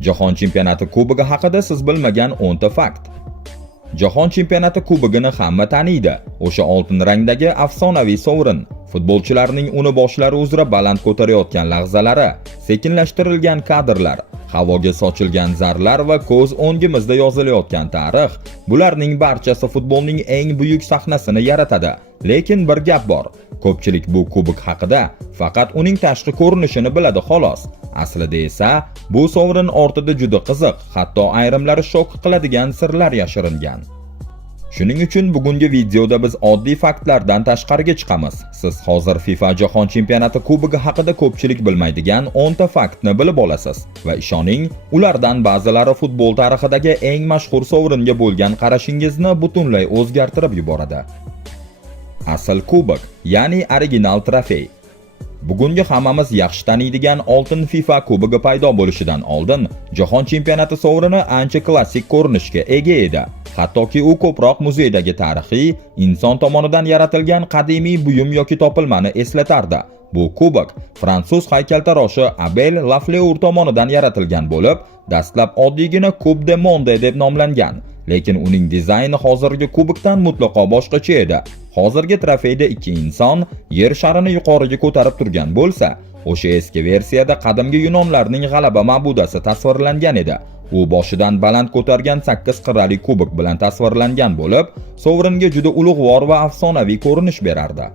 Jahon chempionati kubogi haqida siz bilmagan 10 ta fakt. Jahon chempionati kubogini hamma taniydi. O'sha oltin rangdagi afsonaviy sovrin, futbolchilarning uni boshlari uzra baland ko'tarayotgan lahzalari, sekinlashtirilgan kadrlar, havoga sochilgan zarlar va ko'z o'ngimizda yozilayotgan tarix, bularning barchasi futbolning eng buyuk sahnasini yaratadi. Lekin bir gap bor. Ko'pchilik bu kubok haqida faqat uning tashqi ko'rinishini biladi xolos. Aslida esa bu sovrin ortida juda qiziq, hatto ayrimlari shok qiladigan sirlar yashiringan. Shuning uchun bugungi videoda biz oddiy faktlardan tashqariga chiqamiz. Siz hozir FIFA Jahon chempionati kubogi haqida ko'pchilik bilmaydigan 10 ta faktni bilib olasiz va ishoning, ulardan ba'zilari futbol tarixidagi eng mashhur sovringa bo'lgan qarashingizni butunlay o'zgartirib yuboradi. Asl kubok, ya'ni original trofey. Bugungi hammamiz yaxshi taniydigan oltin FIFA kubogi paydo bo'lishidan oldin Jahon chempionati sovrini ancha klassik ko'rinishga ega edi. Hattoki u ko'proq muzeydagi tarixiy, inson tomonidan yaratilgan qadimiy buyum yoki topilmani eslatardi. Bu kubok fransuz haykaltaroshi Abel Lafleur tomonidan yaratilgan bo'lib, dastlab oddiygina Coupe de Monde deb nomlangan. Lekin uning dizayni hozirgi kubokdan mutlaqo boshqacha edi. Hozirgi trofeyda ikki inson yer sharini yuqoriga ko'tarib turgan bo'lsa, o'sha eski versiyada qadimgi yunonlarning g'alaba ma'budasi tasvirlangan edi. U boshidan baland ko'targan 8 qirrali kubok bilan tasvirlangan bo'lib, sovringa juda ulug'vor va afsonaviy ko'rinish berardi.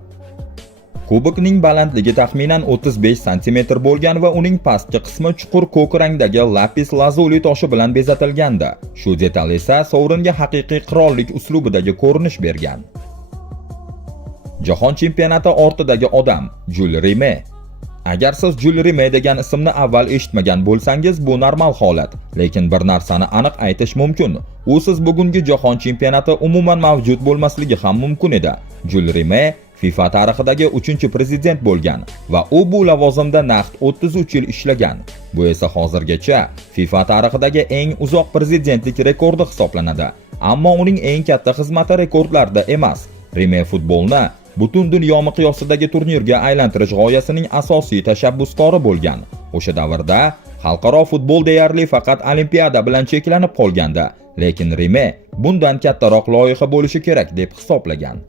Kubokning balandligi taxminan 35 sm bo'lgan va uning pastki qismi chuqur ko'k rangdagi lapis lazuli toshi bilan bezatilgandi. Shu detal esa sovringa haqiqiy qirollik uslubidagi ko'rinish bergan. Jahon chempionati ortidagi odam Jules Rimet. Agar siz Jules Rimet degan ismni avval eshitmagan bo'lsangiz, bu normal holat. Lekin bir narsani aniq aytish mumkin. U siz bugungi jahon chempionati umuman mavjud bo'lmasligi ham mumkin edi. Jules Rimet FIFA tarixidagi 3-prezident bo'lgan va u bu lavozimda naqd 33 yil ishlagan. Bu esa hozirgacha FIFA tarixidagi eng uzoq prezidentlik rekordi hisoblanadi. Ammo uning eng katta xizmati rekordlarda emas. Rimet futbolni butun dunyo miqyosidagi turnirga aylantirish g'oyasining asosiy tashabbuskori bo'lgan. O'sha davrda xalqaro futbol deyarli faqat Olimpiada bilan cheklanib qolgandi, lekin Rimet bundan kattaroq loyiha bo'lishi kerak deb hisoblagan.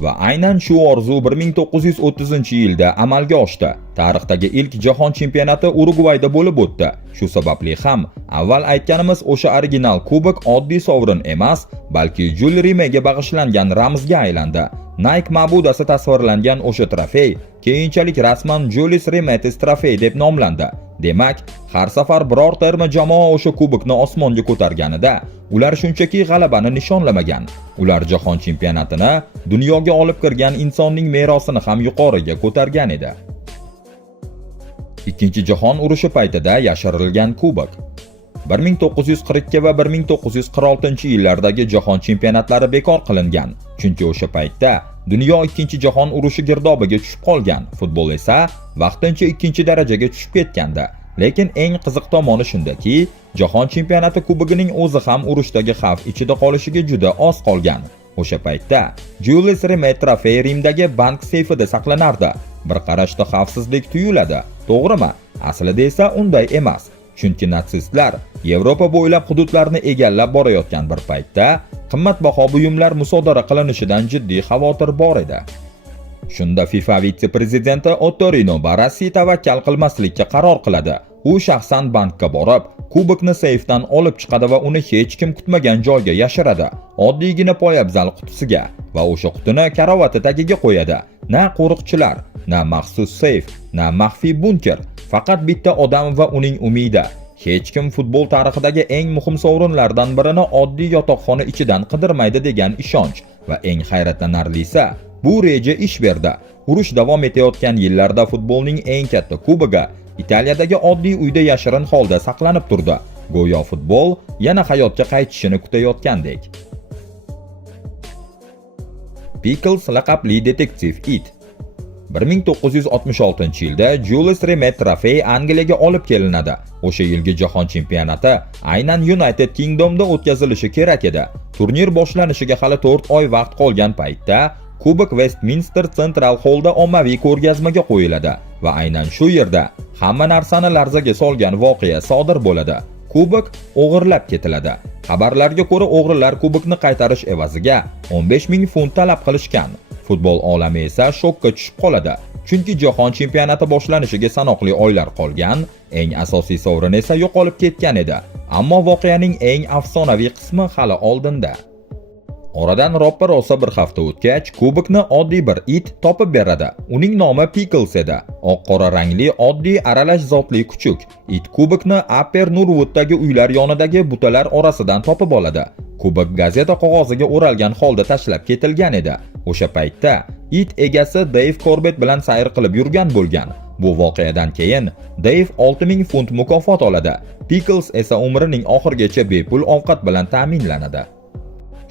Va aynan shu orzu 1930-yilda amalga oshdi. Tarixdagi ilk jahon chempionati Urugvayda bo'lib o'tdi. Shu sababli ham avval aytganimiz o'sha original kubok oddiy sovrin emas, balki Jules Rimetga bag'ishlangan ramzga aylandi. Nike ma'budasi tasvirlangan o'sha trofey keyinchalik rasman Jules Rimet trofey deb nomlandi. Demak, har safar biror terma jamoa o'sha kubokni osmonga ko'targanida, ular shunchaki g'alabani nishonlamagan. Ular jahon chempionatini dunyoga olib kirgan insonning merosini ham yuqoriga ko'targan edi. Ikkinchi jahon urushi paytida yashirilgan kubok. 1942 va 1946-yillardagi jahon chempionatlari bekor qilingan. Chunki o'sha paytda dunyo ikkinchi jahon urushi girdobiga tushib qolgan. Futbol esa vaqtincha ikkinchi darajaga tushib ketgandi. Lekin eng qiziq tomoni shundaki, jahon chempionati kubogining o'zi ham urushdagi xavf ichida qolishiga juda oz qolgan. O'sha paytda Jules Rimet trofey Rimdagi bank seyfida saqlanardi. Bir qarashda xavfsizlik tuyuladi, to'g'rimi? Aslida esa unday emas. Chunki natsistlar Yevropa bo'ylab hududlarni egallab borayotgan bir paytda qimmatbaho buyumlar musodara qilinishidan jiddiy xavotir bor edi. Shunda FIFA vitse-prezidenti Ottorino Barassi tavakkal qilmaslikka qaror qiladi. U shaxsan bankka borib, kubokni seyfdan olib chiqadi va uni hech kim kutmagan joyga yashiradi. Oddiygina poyabzal qutisiga va o'sha qutini karavati tagiga qo'yadi. Na qo'riqchilar, na maxsus seyf, na maxfiy bunker, faqat bitta odam va uning umidi. Hech kim futbol tarixidagi eng muhim sovrinlardan birini oddiy yotoqxona ichidan qidirmaydi degan ishonch va eng hayratlanarlisi, bu reja ish berdi. Urush davom etayotgan yillarda futbolning eng katta kubogi Italiyadagi oddiy uyda yashirin holda saqlanib turdi. Go'yo futbol yana hayotga qaytishini kutayotgandek. Pickles laqabli detektiv it. 1966-yilda Jules Rimet trofey Angliyaga olib kelinadi. O'sha yilgi jahon chempionati aynan United Kingdomda o'tkazilishi kerak edi. Turnir boshlanishiga hali 4 oy vaqt qolgan paytda kubok Westminster Central Hallda ommaviy ko'rgazmaga qo'yiladi. va aynan shu yerda hamma narsani larzaga solgan voqea sodir bo'ladi. Kubok o'g'irlab ketiladi. Xabarlarga ko'ra, o'g'rilar kubokni qaytarish evaziga 15 ming funt talab qilishgan. Futbol olami esa shokka tushib qoladi. Chunki jahon chempionati boshlanishiga sanoqli oylar qolgan, eng asosiy sovrin esa yo'qolib ketgan edi. Ammo voqeaning eng afsonaviy qismi hali oldinda. Oradan roppa-rosa bir hafta o'tgach, kubokni oddiy bir it topib beradi. Uning nomi Pickles edi. Oq-qora rangli, oddiy aralash zotli kuchuk it kubokni Upper Norwooddagi uylar yonidagi butalar orasidan topib oladi. Kubok gazeta qog'oziga o'ralgan holda tashlab ketilgan edi. O'sha paytda it egasi Dave Corbett bilan sayr qilib yurgan bo'lgan. Bu voqeadan keyin Dave 6000 funt mukofot oladi. Pickles esa umrining oxirigacha bepul ovqat bilan ta'minlanadi.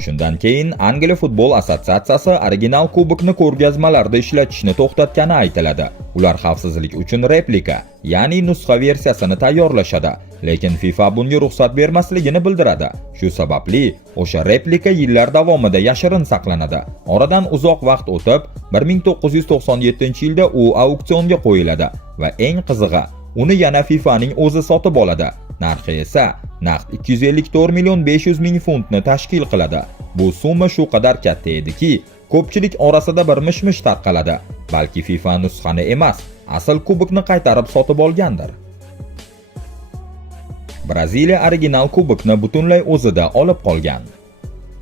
Shundan keyin Angliya futbol assotsiatsiyasi original kubokni ko'rgazmalarda ishlatishni to'xtatgani aytiladi. Ular xavfsizlik uchun replika, ya'ni nusxa versiyasini tayyorlashadi, lekin FIFA bunga ruxsat bermasligini bildiradi. Shu sababli o'sha replika yillar davomida yashirin saqlanadi. Oradan uzoq vaqt o'tib, 1997-yilda u auksionga qo'yiladi va eng qizig'i, uni yana FIFAning o'zi sotib oladi. Narxi esa naqd 254 million 500 ming funtni tashkil qiladi. Bu summa shu qadar katta ediki, ko'pchilik orasida bir mish-mish tarqaladi. Balki FIFA nusxani emas, asl kubokni qaytarib sotib olgandir. Braziliya original kubokni butunlay o'zida olib qolgan.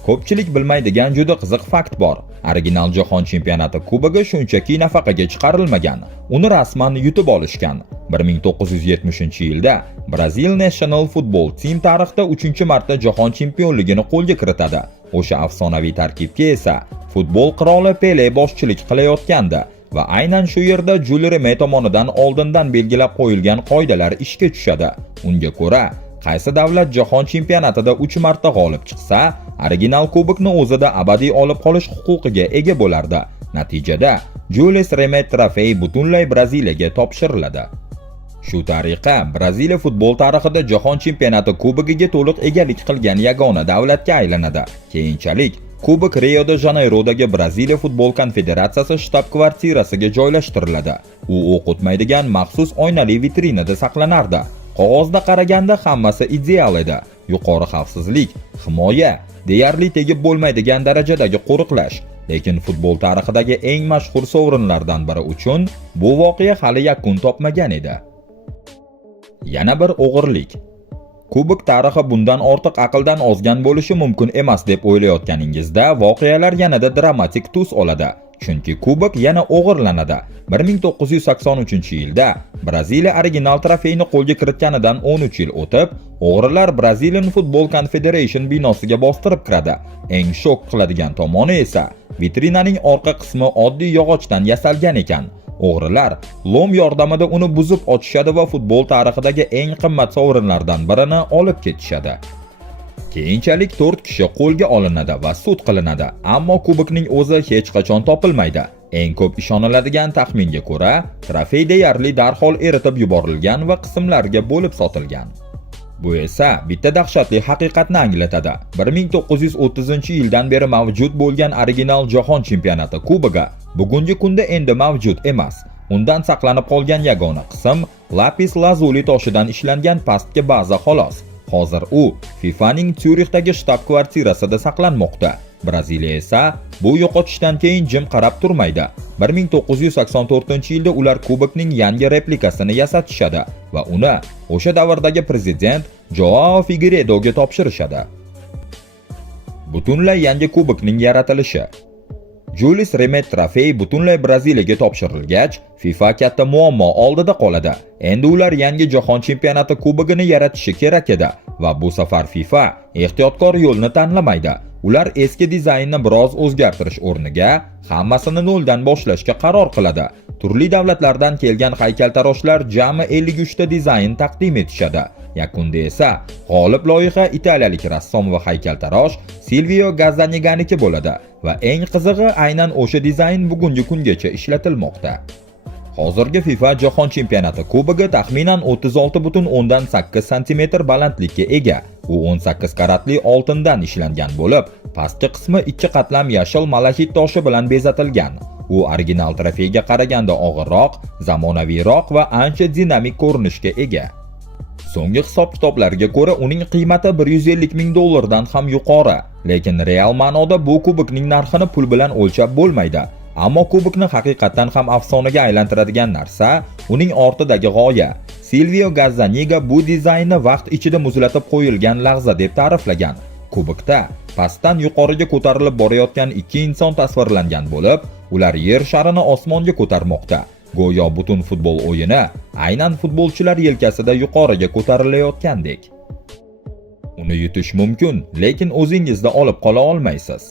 Ko'pchilik bilmaydigan juda qiziq fakt bor. Original jahon chempionati kubogi shunchaki nafaqaga chiqarilmagan. Uni rasman yutib olishgan. 1970-yilda Brazil National Football Team tarixda 3-marta jahon chempionligini qo'lga kiritadi. O'sha afsonaviy tarkibga esa futbol qiroli Pele boshchilik qilayotgandi va aynan shu yerda Julio Reme tomonidan oldindan belgilab qo'yilgan qoidalar ishga tushadi. Unga ko'ra, qaysi davlat jahon chempionatida 3 marta g'olib chiqsa, original kubokni o'zida abadiy olib qolish huquqiga ega bo'lardi. Natijada Julius Reme trofey butunlay Braziliyaga topshiriladi. Shu tariqa Braziliya futbol tarixida jahon chempionati kubogiga to'liq egalik qilgan yagona davlatga aylanadi. Keyinchalik kubok Rio de Janeyrodagi Braziliya futbol konfederatsiyasi shtab-kvartirasiga joylashtiriladi. U o'q o'tmaydigan maxsus oynali vitrinada saqlanardi. Qog'ozda qaraganda hammasi ideal edi. Yuqori xavfsizlik, himoya, deyarli tegib bo'lmaydigan darajadagi qo'riqlash. Lekin futbol tarixidagi eng mashhur sovrinlardan biri uchun bu voqea hali yakun topmagan edi. Yana bir o'g'irlik. Kubok tarixi bundan ortiq aqldan ozgan bo'lishi mumkin emas deb o'ylayotganingizda voqealar yanada dramatik tus oladi. Chunki kubok yana o'g'irlanadi. 1983-yilda Braziliya original trofeyni qo'lga kiritganidan 13 yil o'tib, o'g'rilar Brazilian Football Confederation binosiga bostirib kiradi. Eng shok qiladigan tomoni esa vitrinaning orqa qismi oddiy yog'ochdan yasalgan ekan. O'g'rilar lom yordamida uni buzib ochishadi va futbol tarixidagi eng qimmat sovrinlardan birini olib ketishadi. Keyinchalik 4 kishi qo'lga olinadi va sud qilinadi, ammo kubokning o'zi hech qachon topilmaydi. Eng ko'p ishoniladigan taxminga ko'ra, trofey deyarli darhol eritib yuborilgan va qismlarga bo'lib sotilgan. Bu esa bitta dahshatli haqiqatni anglatadi. 1930-yildan beri mavjud bo'lgan original jahon chempionati kubogi bugungi kunda endi mavjud emas. Undan saqlanib qolgan yagona qism lapis lazuli toshidan ishlangan pastki baza xolos. Hozir u FIFAning Syurixdagi shtab-kvartirasida saqlanmoqda. Braziliya esa bu yo'qotishdan keyin jim qarab turmaydi. 1984-yilda ular kubokning yangi replikasini yasatishadi va uni o'sha davrdagi prezident Joao Figueiredoga topshirishadi. Butunlay yangi kubokning yaratilishi. Julius Reme trofey butunlay Braziliyaga topshirilgach, FIFA katta muammo oldida qoladi. Endi ular yangi jahon chempionati kubogini yaratishi kerak edi va bu safar FIFA ehtiyotkor yo'lni tanlamaydi. Ular eski dizaynni biroz o'zgartirish o'rniga hammasini noldan boshlashga qaror qiladi. Turli davlatlardan kelgan haykaltaroshlar jami 53 ta dizayn taqdim etishadi. Yakunda esa g'olib loyiha italiyalik rassom va haykaltarosh Silvio Gazzaniganiki bo'ladi va eng qizig'i aynan o'sha dizayn bugungi kungacha ishlatilmoqda. Hozirgi FIFA jahon chempionati kubogi taxminan 36,8 cm balandlikka ega. U 18 karatli oltindan ishlangan bo'lib, pastki qismi 2 qatlam yashil malahit toshi bilan bezatilgan. U original trofeyga qaraganda og'irroq, zamonaviyroq va ancha dinamik ko'rinishga ega. So'nggi hisob-kitoblarga ko'ra uning qiymati $150 ming dan ham yuqori, lekin real ma'noda bu kubokning narxini pul bilan o'lchab bo'lmaydi. Ammo kubokni haqiqatan ham afsonaga aylantiradigan narsa uning ortidagi g'oya. Silvio Gazzaniga bu dizaynni vaqt ichida muzlatib qo'yilgan lahza deb ta'riflagan. Kubokda pastdan yuqoriga ko'tarilib borayotgan ikki inson tasvirlangan bo'lib, ular yer sharini osmonga ko'tarmoqda. Go'yo butun futbol o'yini aynan futbolchilar yelkasida yuqoriga ko'tarilayotgandek. Uni yutish mumkin, lekin o'zingizda olib qola olmaysiz.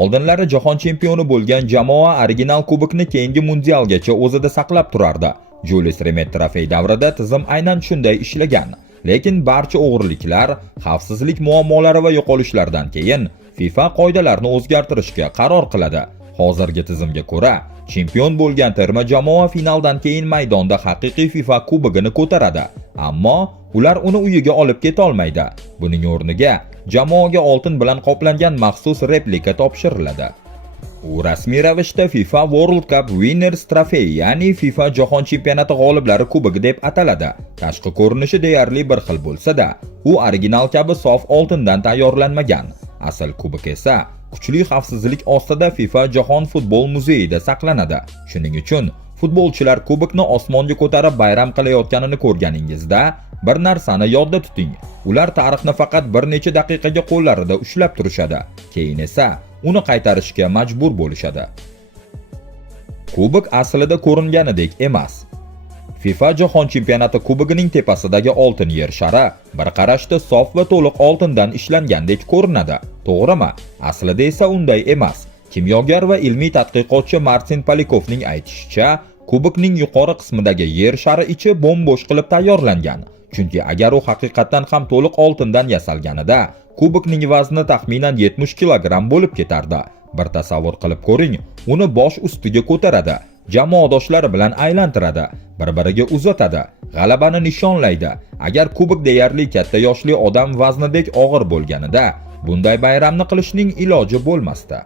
Oldinlari jahon chempioni bo'lgan jamoa original kubokni keyingi mundialgacha o'zida saqlab turardi. Julius Rimet trofey davrida tizim aynan shunday ishlagan. Lekin barcha o'g'riliklar, xavfsizlik muammolari va yo'qolishlardan keyin FIFA qoidalarni o'zgartirishga qaror qiladi. Hozirgi tizimga ko'ra, chempion bo'lgan terma jamoa finaldan keyin maydonda haqiqiy FIFA kubogini ko'taradi, ammo ular uni uyiga olib keta olmaydi. Buning o'rniga jamoaga oltin bilan qoplangan maxsus replika topshiriladi. U rasmiy ravishda FIFA World Cup Winners Trophy, ya'ni FIFA jahon chempionati g'oliblari kubogi deb ataladi. Tashqi ko'rinishi deyarli bir xil bo'lsa-da, u original kabi sof oltindan tayyorlanmagan. Asl kubok esa kuchli xavfsizlik ostida FIFA Jahon futbol muzeyida saqlanadi. Shuning uchun futbolchilar kubokni osmonga ko'tarib bayram qilayotganini ko'rganingizda bir narsani yodda tuting. Ular tarixni faqat bir necha daqiqaga qo'llarida ushlab turishadi. Keyin esa uni qaytarishga majbur bo'lishadi. Kubok aslida ko'ringanidek emas. FIFA Jahon chempionati kubogining tepasidagi oltin yer shari bir qarashda sof va to'liq oltindan ishlangandek ko'rinadi. To'g'rimi? Aslida esa unday emas. Kimyogar va ilmiy tadqiqotchi Martin Polikovning aytishicha, kubokning yuqori qismidagi yer shari ichi bo'm-bo'sh qilib tayyorlangan. Chunki agar u haqiqatan ham to'liq oltindan yasalganida, kubokning vazni taxminan 70 kilogramm bo'lib ketardi. Bir tasavvur qilib ko'ring, uni bosh ustiga ko'taradi, jamoadoshlari bilan aylantiradi, bir-biriga uzatadi, g'alabani nishonlaydi. Agar kubok deyarli katta yoshli odam vaznidek og'ir bo'lganida, bunday bayramni qilishning iloji bo'lmasdi.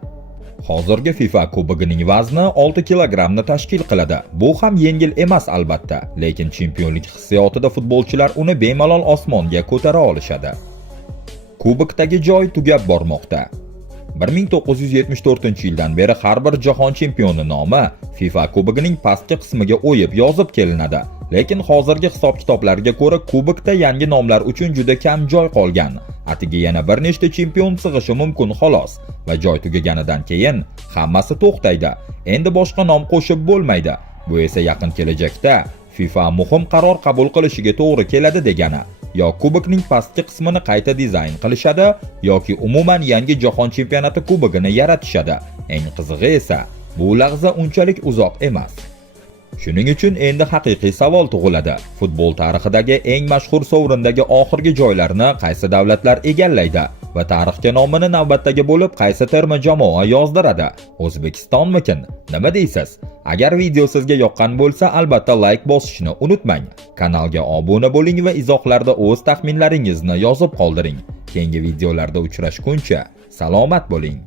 Hozirgi FIFA kubogining vazni 6 kilogrammni tashkil qiladi. Bu ham yengil emas albatta, lekin chempionlik hissiyotida futbolchilar uni bemalol osmonga ko'tara olishadi. Kubokdagi joy tugab bormoqda. 1974-yildan beri har bir jahon chempioni nomi FIFA kubogining pastki qismiga o'yib yozib kelinadi. Lekin hozirgi hisob-kitoblarga ko'ra kubokda yangi nomlar uchun juda kam joy qolgan. Atiga yana bir nechta chempion sig'ishi mumkin xolos va joy tugaganidan keyin hammasi to'xtaydi. Endi boshqa nom qo'shib bo'lmaydi. Bu esa yaqin kelajakda FIFA muhim qaror qabul qilishiga to'g'ri keladi degani. Yo kubokning pastki qismini qayta dizayn qilishadi yoki umuman yangi jahon chempionati kubogini yaratishadi. Eng qizig'i esa bu lahza unchalik uzoq emas. Shuning uchun endi haqiqiy savol tug'iladi. Futbol tarixidagi eng mashhur sovrindagi oxirgi joylarni qaysi davlatlar egallaydi va tarixga nomini navbatdagi bo'lib qaysi terma jamoa yozdiradi? O'zbekistonmikin? Nima deysiz? Agar video sizga yoqqan bo'lsa, albatta like bosishni unutmang. Kanalga obuna bo'ling va izohlarda o'z taxminlaringizni yozib qoldiring. Keyingi videolarda uchrashguncha salomat bo'ling.